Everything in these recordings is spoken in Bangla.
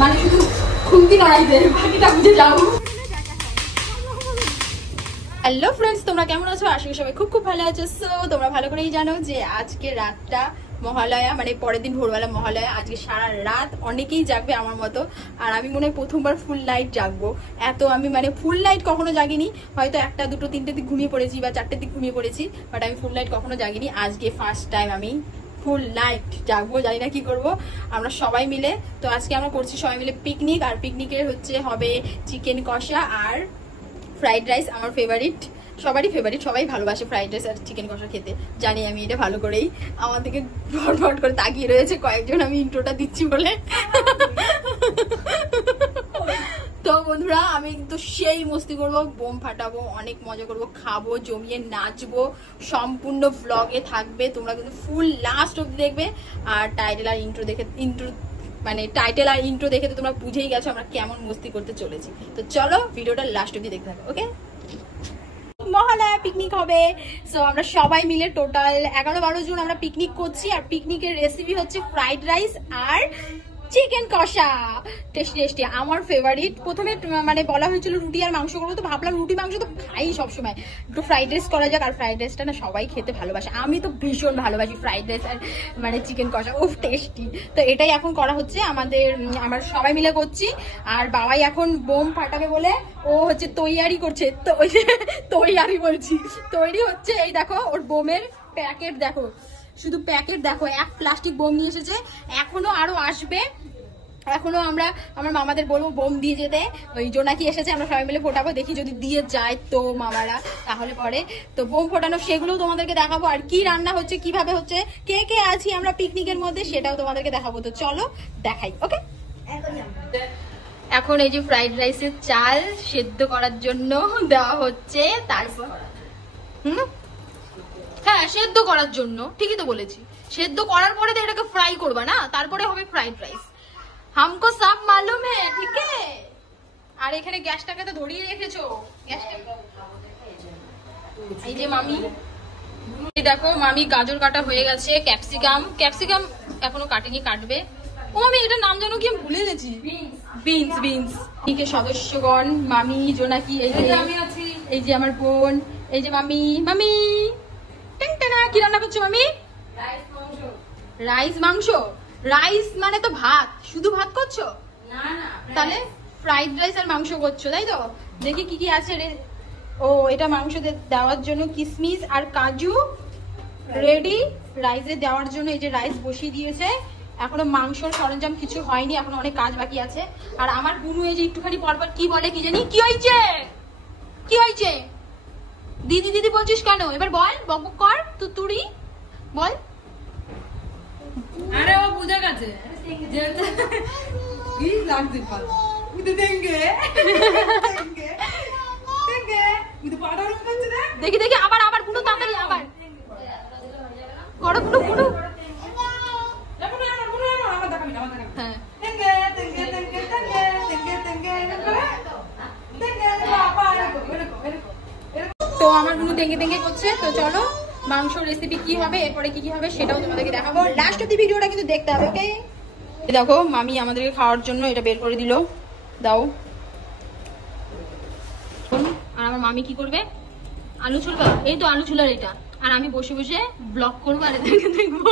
মানে শুধু খুন্তি নড়াইতে, বাকিটা বুঝে যাও। হ্যালো ফ্রেন্ডস, তোমরা কেমন আছো? আশা করি সবাই খুব খুব ভালো আছো। সো তোমরা ভালো করেই জানো যে আজকে রাতটা মহালয়া, মানে পরের দিন ভোরবেলা মহালয়া। আজকে সারা রাত অনেকেই জাগবে আমার মতো, আর আমি মনে হয় প্রথমবার ফুল নাইট জাগবো। এত আমি মানে ফুল নাইট কখনো জাগিনি, হয়তো 1টা 2টো 3টে দিক ঘুমিয়ে পড়েছি বা 4টের দিক ঘুমিয়ে পড়েছি, বাট আমি ফুল নাইট কখনো জাগিনি। আজকে ফার্স্ট টাইম আমি ফুল নাইট জাগবো, জানি না কি করবো আমরা সবাই মিলে। তো আজকে আমরা করছি সবাই মিলে পিকনিক, আর পিকনিকের হবে চিকেন কষা আর ফ্রাইড রাইস। আমার ফেভারিট, সবারই ফেভারিট, সবাই ভালোবাসে ফ্রাইড রাইস আর চিকেন কষা খেতে, জানি আমি এটা ভালো করেই। আমার থেকে ভট করে তাকিয়ে রয়েছে কয়েকজন আমি ইন্ট্রোটা দিচ্ছি বলে। তো বন্ধুরা, আমি কিন্তু সেই মস্তি করবো, বোম ফাটাবো, অনেক মজা করবো, খাবো, জমিয়ে নাচবো, সম্পূর্ণ ব্লগে থাকবে। তোমরা কিন্তু ফুল লাস্ট অব্দি দেখবে। আর টাইটেল আর ইন্ট্রো দেখে তো তোমরা বুঝেই গেছো আমরা কেমন মস্তি করতে চলেছি। তো চলো ভিডিওটা লাস্ট অব্দি দেখতে থাকো, ওকে? মহালয়া পিকনিক হবে। সো আমরা সবাই মিলে টোটাল 11-12 জন আমরা পিকনিক করছি। আর পিকনিকের রেসিপি হচ্ছে ফ্রাইড রাইস আর চিকেন কষা, টেস্টি টেস্টি, আমার ফেভারিট। প্রথমে মানে বলা হয়েছিল রুটি আর মাংস করবো, তো ভাবলাম রুটি মাংস তো খাই সবসময়, একটু ফ্রাইড রাইস করা যাক। আর ফ্রাইড রাইসটা না সবাই খেতে ভালোবাসে, আমি তো ভীষণ ভালোবাসি ফ্রাইড রাইস আর মানে চিকেন কষা, উফ টেস্টি। তো এটাই এখন করা হচ্ছে, আমরা সবাই মিলে করছি। আর বাবাই এখন বোম ফাটাবে বলে ও হচ্ছে তৈয়ারি করছে, তো তৈয়ারি বলছি, তৈরি হচ্ছে। এই দেখো ওর বোমের প্যাকেট দেখো, শুধু প্যাকেট দেখো, 1 প্লাস্টিক বোম নিয়ে এসেছে, এখনো আরো আসবে। এখনো আমরা আমার মামাদের বলবো বোম দিয়ে যেতে। ওই জোনাকি এসেছে, আমরা সবাই মিলে ফোটাবো, দেখি যদি দিয়ে যায় তো মামারা, তাহলে পরে তো বোম ফোটানো সেগুলোও তোমাদেরকে দেখাবো। আর কি রান্না হচ্ছে, কিভাবে হচ্ছে, কে কে আছি আমরা পিকনিকের মধ্যে, সেটাও তোমাদেরকে দেখাবো। তো চলো দেখাই, ওকে? এখন এই যে ফ্রাইড রাইসের চাল সেদ্ধ করার জন্য দেওয়া হচ্ছে, তারপর হ্যাঁ সেদ্ধ করার জন্য, ঠিকই তো বলেছি, সেদ্ধ করার পরে তো এটাকে ফ্রাই করবা না, তারপরে হবে ফ্রাইড রাইস। हमको सब मालूम है, ठीक है? আর এখানে গ্যাসটাকে তো ধরিয়ে রেখেছো, গ্যাসটা এই যে মামি, দেখো মামি গাজর কাটা হয়ে গেছে, ক্যাপসিকাম এখনো কাটেনি, কাটবে। ও মামি এটার নাম জানো কি, আমি ভুলে গেছি। বিনস। ঠিক আছে সদস্যগণ, মামি, জোনাকি, এই যে আমার বোন, এই যে মামি কি রান্না করছো মামি? রাইস মাংস। রাইস মানে তো ভাত, শুধু ভাত করছো? না, তাহলে ফ্রাইড রাইস আর মাংস করছো, তাই তো? দেখি কি কি আছে রে। ও এটা মাংস দেওয়ার জন্য কিশমিশ আর কাজু রেডি, রাইসে দেওয়ার জন্য এই যে রাইস বসিয়ে দিয়েছে। এখনো মাংসর সরঞ্জাম কিছু হয়নি, এখনো অনেক কাজ বাকি আছে। আর আমার বুনু এই যে একটুখানি পরপর কি বলে কি জানি, কি হয়েছে দিদি বলছিস কেন? এবার বল, বক কর, তুই বল। আরে ও বুঝে গেছে কি লাগছে পাল উঠে দেঙ্গে উঠে পাড়ার করছে না। দেখি আবার বুনু তাড়াতাড়ি আবার করো বুনু আমার দেখাবি না, হ্যাঁ দেঙ্গে দেঙ্গে দেঙ্গে দেঙ্গে দেঙ্গে দেঙ্গে দেঙ্গে বাবা এরকম। তো আমার বুনু দেঙ্গে করছে। তো চলো মাংস রেসিপি কি হবে, এরপরে কি হবে সেটাও তোমাদেরকে দেখাবো, লাস্ট অব্দি ভিডিওটা কিন্তু দেখতে হবে, ওকে? দেখো মামি আমাদেরকে খাওয়ার জন্য এটা বের করে দিল, দাও। আর আমার মামি কি করবে, আলু ছুলবে, এই তো আলু ছুলার এটা। আর আমি বসে বসে ব্লগ করবো আর এদেরকে দেখবো।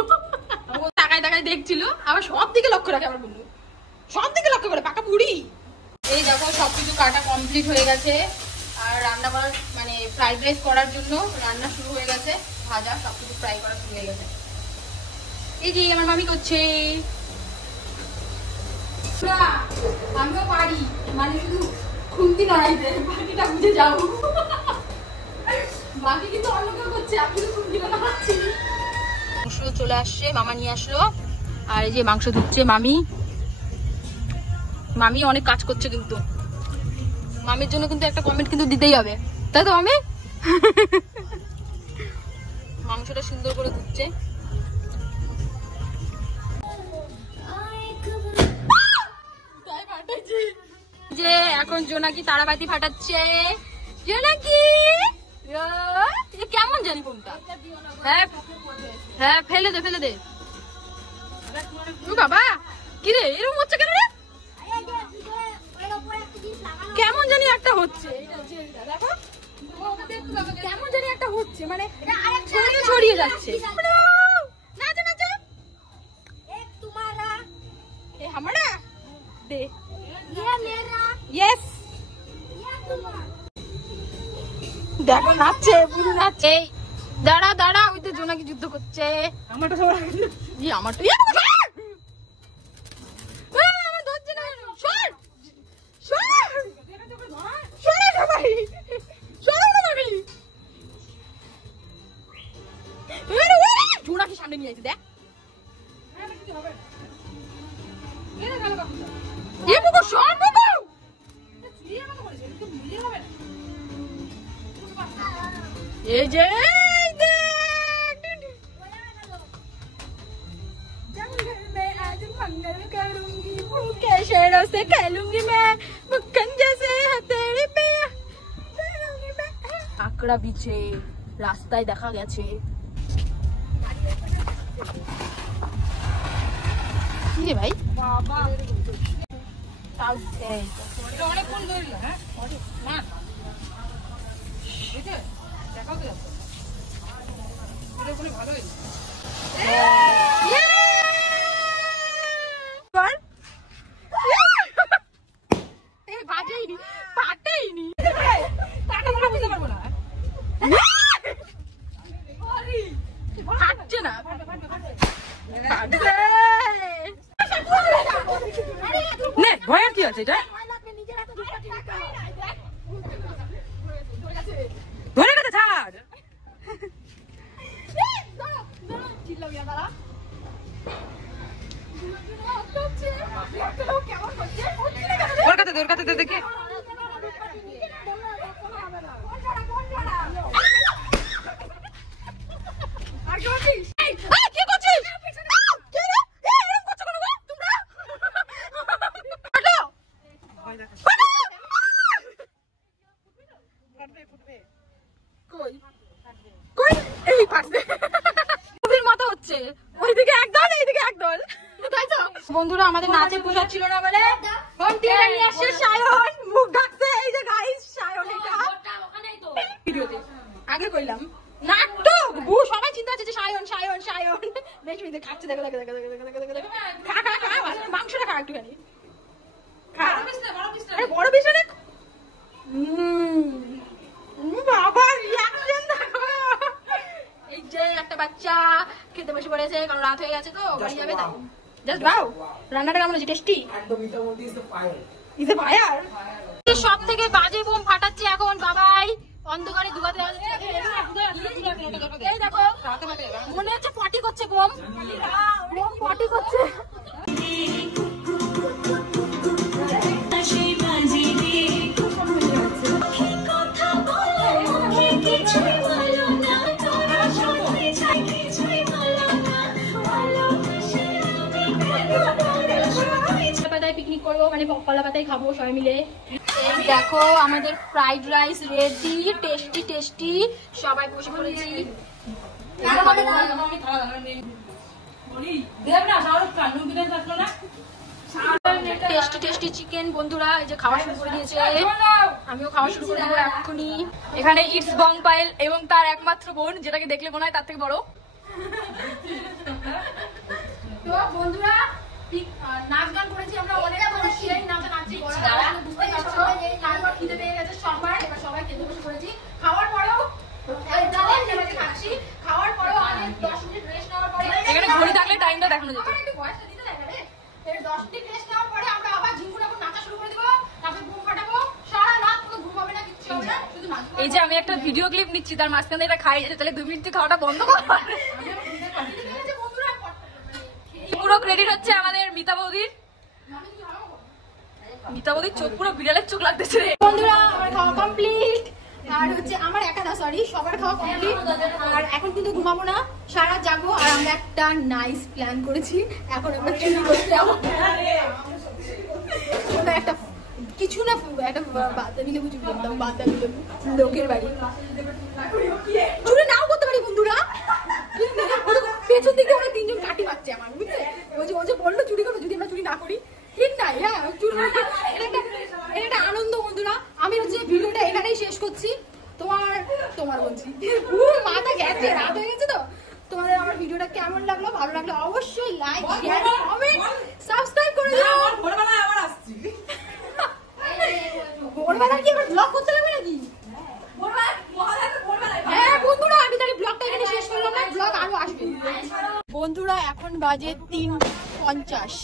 তাকায় দেখছিল, আবার সব দিকে লক্ষ্য রাখে আমার বন্ধু, সব দিকে লক্ষ্য করে, পাকা বুড়ি। এই দেখো সবকিছু কাটা কমপ্লিট হয়ে গেছে। আর রান্না করার মানে ফ্রাইড রাইস করার জন্য রান্না শুরু হয়ে গেছে, ভাজা সবকিছু ফ্রাই করা শুরু হয়ে গেছে। এই যে আমার মামি করছে, আমিও পারি, মানে শুধু খুন্তি নড়াইতে, বাকিটা বুঝে যাও। বাকি কিন্তু অন্য কেউ করছে, আমি শুধু খুন্তি নড়াচ্ছি। মাংস চলে আসছে, মামা নিয়ে আসলো। আর এই যে মাংস ধুচ্ছে মামি অনেক কাজ করছে, কিন্তু মামির জন্য কিন্তু একটা কমেন্ট কিন্তু দিতেই হবে, তাই তো মামি? মাংসটা সুন্দর করে ধুচ্ছে। যে এখন জোনাকি তারাবাতি ফাটাচ্ছে, জোনাকি কেমন জানি কোনটা, হ্যাঁ ফেলে দে বাবা। কিরে এরকম হচ্ছে কেন রে? কেমন জানি একটা হচ্ছে, দেখো কেমন জানি একটা হচ্ছে, মানে ছড়িয়ে ছড়িয়ে যাচ্ছে। নাচো নাচো, এ হামারা দে, ইয়েস দেখো নাচছে, পুরো নাচছে। দাঁড়া দাঁড়া, ওই তো জোনাকি যুদ্ধ করছে। আমারটা সবার আমারটা জোনাকি সামনে নিয়ে আসছে, দেখ এই যে शेरों से खेलूंगी मैं, मुक्कन जैसे तेरे पे। আকড়া বিছে রাস্তায় দেখা গেছে। কি রে ভাই বাবা, অনেকক্ষণ ধরল। হ্যাঁ না দেখাও তো, ভালো হয়েছে। ভয়ের কি আছে এটা, ধরে গেছে ছাড়। ওর কাছে দেখে বন্ধুরা আমাদের নাচের পোশাক ছিল না বলে হোম থিয়েটার নিয়ে আসছে সায়ন, মুখ ঢাকছে। এই যে গাইস সায়ন, এটা ভিডিওতে আগে কইলাম নাটক, সবাই চিন্তা হচ্ছে যে সায়ন সায়ন সায়ন। বেশ মিনিটে খাচ্ছে, দেখো দেখো দেখো দেখো দেখো দেখো, খা খা খা, মাংসটা খা একটুখানি, বড় পিস অনেক। বাবা রিঅ্যাকশন দেখো। এই যে একটা বাচ্চা খেতে বসে পড়েছে, কারণ রাত হয়ে গেছে তো বাড়ি যাবে, তাই জাস্ট দাও। রান্নাটা কেমন হচ্ছে? টেস্টি। সব থেকে বাজে বোম ফাটাচ্ছে এখন বাবাই, অন্ধকারে দুগাতে দেখো, মনে হচ্ছে পটি করছে বোম, বোম পটি করছে। পিকনিক করবো, মানে কলা পাতায় খাবো সবাই মিলে। দেখো আমাদের fried rice ready, tasty tasty, সবাই বসে পড়েছি। টেস্টি টেস্টি চিকেন বন্ধুরা, এই যে খাওয়া শুরু করে দিয়েছে, আমিও খাওয়া শুরু করে দেবো এক্ষুনি। এখানে ইটস বং পাইল এবং তার একমাত্র বোন, যেটাকে দেখলে মনে হয় তার থেকে বড়। তো বন্ধুরা নাচ গান করেছি আমরা অনেক, সেই নাচে নাচছি, বুঝতে পারছো। তারপর খিদে পেয়ে গেছে সবাই, এবার সবাই খেতে বসে পড়েছি। খাওয়ার পরেও খাচ্ছি, খাওয়ার পরেও 10 মিনিট রেস্ট নেওয়ার পরে, এখানে ঘড়ি থাকলে টাইমটা দেখানো যেত। একটু বয়সটা দিতে লাগে রে। 10 মিনিট রেস্ট নেওয়ার পরে আমরা আবার ঝিঙ্গুর এখন নাচা শুরু করে দেবো, তারপর ঘুম ফাটাবো, সারা রাত কোনো ঘুম হবে না, কিছু হবে না, শুধু নাচ। এই যে আমি একটা ভিডিও ক্লিপ নিচ্ছি, তার মাঝখানে এটা খাই যাচ্ছে, তাহলে 2 মিনিট খাওয়াটা বন্ধ কর। পুরো ক্রেডিট হচ্ছে আমাদের মিতা বৌদির। মিতা বৌদির চোখ পুরো বিড়ালের চোখ লাগতেছে। বন্ধুরা আমার খাওয়া কমপ্লিট, আর হচ্ছে আমার একা না, সরি সবার খাওয়া কমপ্লিট। আর এখন কিন্তু ঘুমাবো না, সারা জাগবো। আর আমরা একটা নাইস প্ল্যান করেছি, এখন আমরা চুরি করতে যাবো একটা কিছু না, একটা বাদামি লেবু চুরি করতাম, বাদামি লেবু লোকের বাড়ি চুরি নাও করতে পারি বন্ধুরা। পেছন দিকে ওরা 3 জন কাটি মারছে আমার, বুঝলে? ওই যে বললো চুরি করবো, যদি আমরা চুরি না করি ঠিক নাই। হ্যাঁ চুরি এটা একটা আনন্দ লাগলো? ভালো লাগলে অবশ্যই লাইক, শেয়ার, কমেন্ট, সাবস্ক্রাইব করে দিও। ভোরবেলায় আবার আসছি। ভোরবেলা কি আবার ব্লগ করতে লাগবে নাকি? হ্যাঁ বন্ধুরা, আমি তাহলে ব্লগটা এখানে শেষ করলাম না, ব্লগ আরো আসবে। বন্ধুরা এখন বাজে 3:50,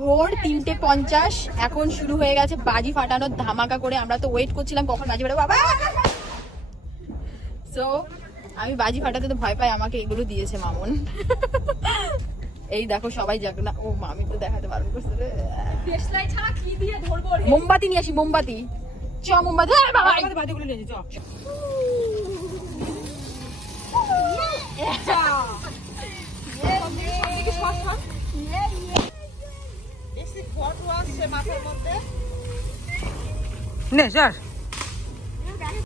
ভোর 3:50। এখন শুরু হয়ে গেছে বাজি ফাটানোর ধামাকা করে। আমরা তো ওয়েট করছিলাম কখন বাজি ফাটাবো। বাবা সো আমি বাজি ফাটাতে তো ভয় পাই, আমাকে এগুলো দিয়েছে মামুন। এই দেখো সবাই যাক না। ও মামি তো দেখাতে পারবো। মোমবাতি নিয়ে আসি, মোমবাতি। চ মোমবাতি। বাবা বাজিগুলো নিয়ে চ। নে স্যার।